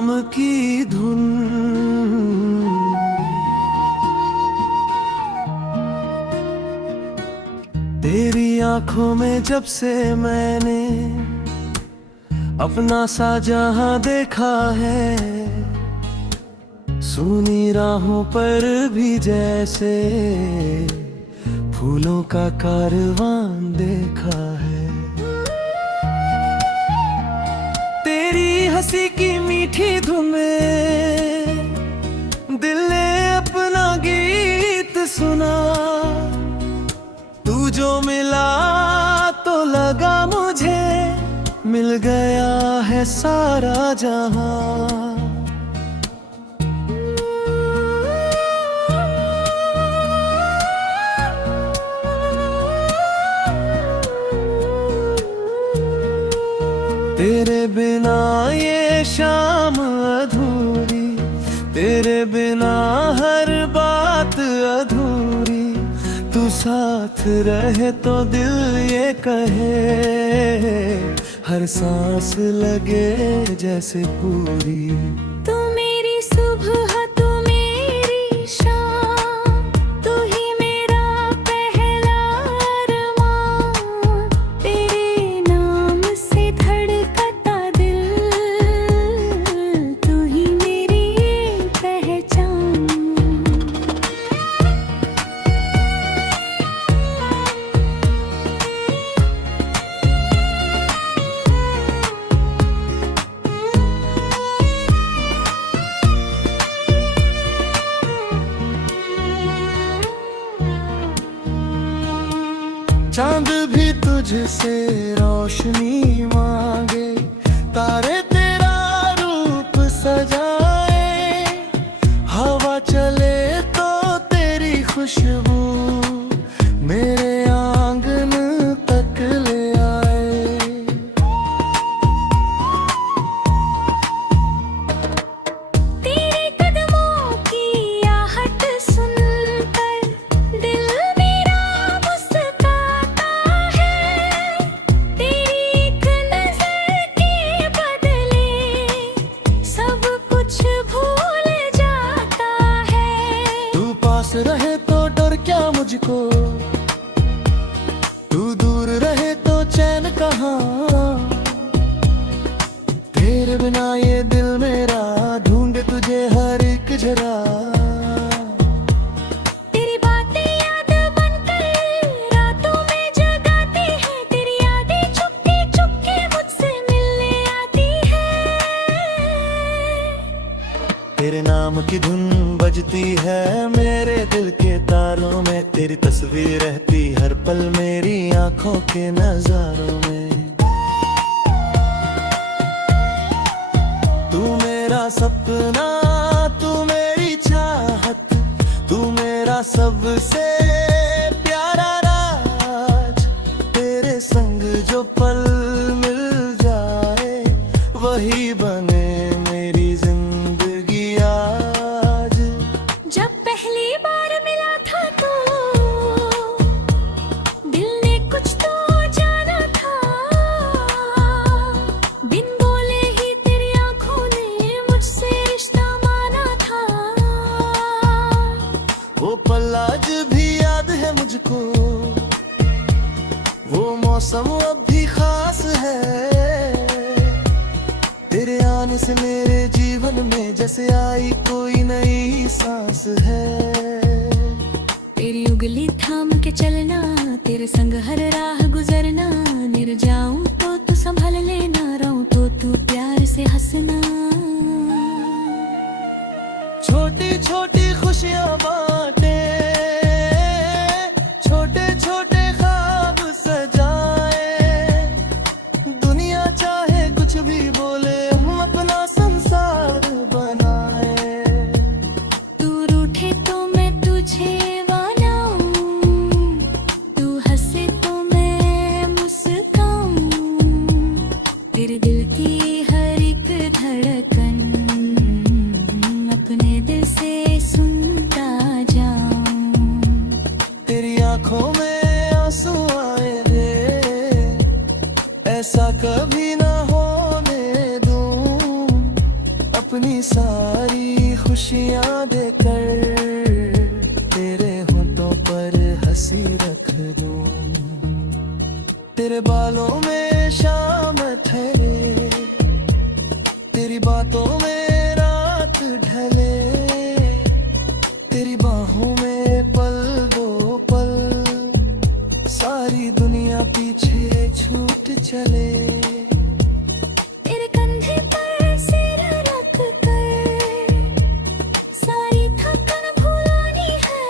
नाम की धुन। तेरी आंखों में जब से मैंने अपना सा जहां देखा है, सूनी राहों पर भी जैसे फूलों का कारवां देखा है। तेरी हंसी की मीठी धुन में दिल ने अपना गीत सुना। तू जो मिला तो लगा मुझे मिल गया है सारा जहां। तेरे बिना ये शाम अधूरी, तेरे बिना हर बात अधूरी। तू साथ रहे तो दिल ये कहे, हर सांस लगे जैसे पूरी। तू मेरी सुबह, तू मेरी शाम, तू ही मेरा पहला अरमान। तेरे नाम से धड़कता दिल, तू ही मेरी पहचान। चांद भी तुझसे रोशनी मांगे, तारे तेरा रूप सजाए। हवा चले तो तेरी खुशबू मेरे आंगन तक ले आए। तेरे कदमों की आहट सुनकर दिल मेरा मुस्कुराता है। तेरी एक नजर के बदले सब कुछ भूल जाता है। तू पास रहे तो डर क्या मुझको, तू दूर रहे तो चैन कहाँ। तेरे बिना ये दिल मेरा ढूंढे तुझे हर एक जगह। तेरी बातें याद बनकर रातों में जगाती है। तेरी यादें चुपके चुपके मुझसे मिलने आती है। तेरे नाम की धुन बजती है मेरे दिल के तारों में। तेरी तस्वीर रहती हर पल मेरी आंखों के नजारों में। तू मेरा सपना, तू मेरी चाहत, तू मेरा सबसे प्यारा राज। तेरे संग जो पल मिल जाए वही बने मेरी जिंदगी आज। जब पहली बार मिला था तो दिल ने कुछ तो जाना था। बिन बोले ही तेरी आंखों ने मुझसे रिश्ता माना था। वो पल आज भी याद है मुझको, वो मौसम अब भी खास है। तेरे आने से मेरे जीवन में जैसे आई कोई नई सांस है। तेरी उंगली थाम के चलना, तेरे संग हर राह गुजरना। निर जाऊं तो तू संभल लेना, रहूं तो तू प्यार से हंसना। छोटी छोटी खुशियां बांटे, छोटे छोटे ख्वाब सजाए। दुनिया चाहे कुछ भी बोले, हम अपना संसार बनाए। तू रूठे तो मैं तुझे मनाऊं, तू हंसे तो मैं मुस्काऊं। तेरे दिल की हर एक धड़कन अपने दिल से सुनता जा। अपनी सारी खुशियाँ देकर तेरे होठों पर हंसी रख दूं। तेरे बालों में शाम ठहरे, तेरी बातों में रात ढले, तेरी बाहों में पल दो पल सारी दुनिया पीछे छूट चले। तेरे कंधे पर सिर रख कर सारी थकन भुलानी है।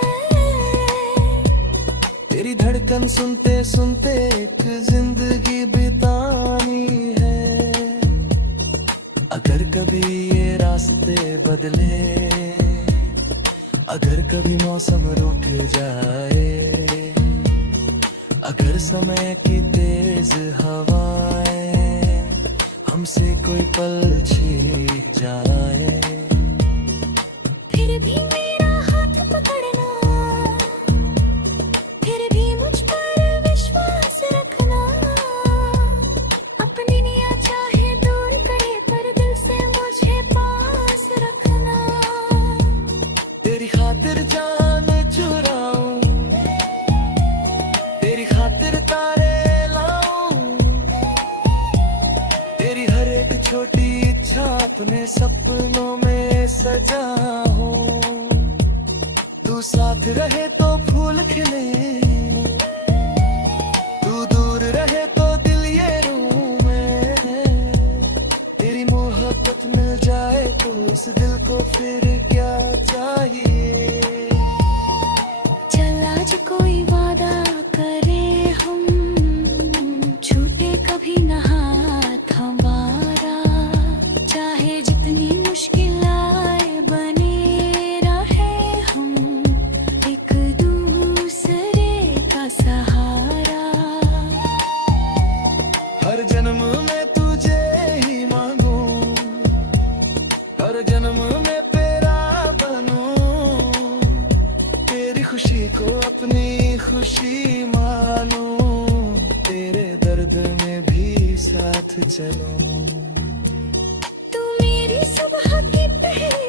तेरी धड़कन सुनते सुनते एक जिंदगी बितानी है। अगर कभी ये रास्ते बदले, अगर कभी मौसम रूठ जाए, अगर समय की तेज हवाएं हमसे कोई पल छीन जाए, फिर भी मेरा हाथ पकड़ना, फिर भी मुझ पर विश्वास रखना। अपनी नियत चाहे दूर करे पर दिल से मुझे पास रखना। तेरी खातिर जान चुराऊं, तेरी खातिर तारे लाऊं, तेरी हर एक छोटी इच्छा अपने सपनों में सजाऊं। तू साथ रहे तो फूल खिले, तू दूर रहे तो दिल ये रूमे। तेरी मोहब्बत मिल जाए तो उस दिल को फिर क्या चाहिए। चल आज कोई वादा करे हम, छूटे कभी न हाथ हमारा। चाहे जितनी मुश्किल आए बने रहे हम एक दूसरे का सहारा। हर जन्म में तुझे ही मांगूं, हर जन्म में तेरा बनूं। तेरी खुशी को अपनी खुशी मानूं, तेरे दर्द में भी साथ चलूं। तू मेरी सुबह की पहली